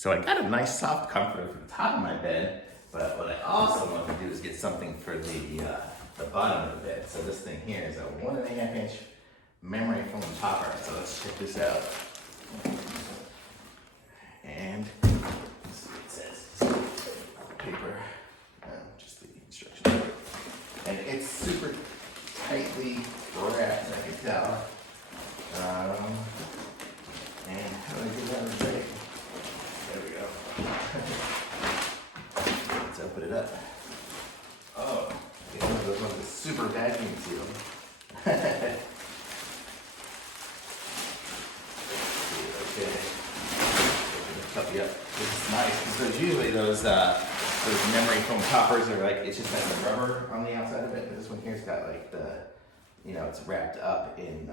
So I got a nice soft comforter for the top of my bed, but what I also want to do is get something for the bottom of the bed. So this thing here is a 1.5-inch memory foam topper. So let's check this out. And let's see what it says. Paper, just the instructions. And it's super tightly wrapped, I can tell. And how do I do that right? There we go. Let's open it up. Oh, it's one of those super vacuum sealed. Okay. Cup you up. This is nice because usually those memory foam toppers are like, it's just has the rubber on the outside of it, but this one here's got like it's wrapped up in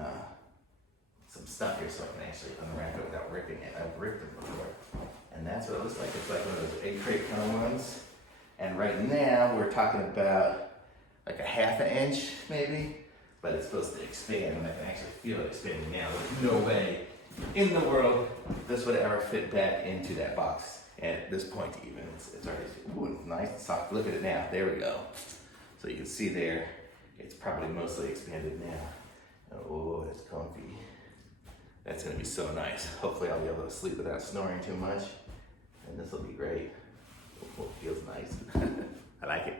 some stuff here so I can actually unwrap it without ripping it. I've ripped it before. And that's what it looks like. It's like one of those egg crate kind of ones. And right now we're talking about like a 1/2 inch maybe, but it's supposed to expand and I can actually feel it expanding now. There's no way in the world this would ever fit back into that box. And at this point even, it's already, ooh, it's nice and soft. Look at it now, there we go. So you can see there, it's probably mostly expanded now. Oh, it's comfy. That's gonna be so nice. Hopefully I'll be able to sleep without snoring too much. And this will be great. Oh, it feels nice. I like it.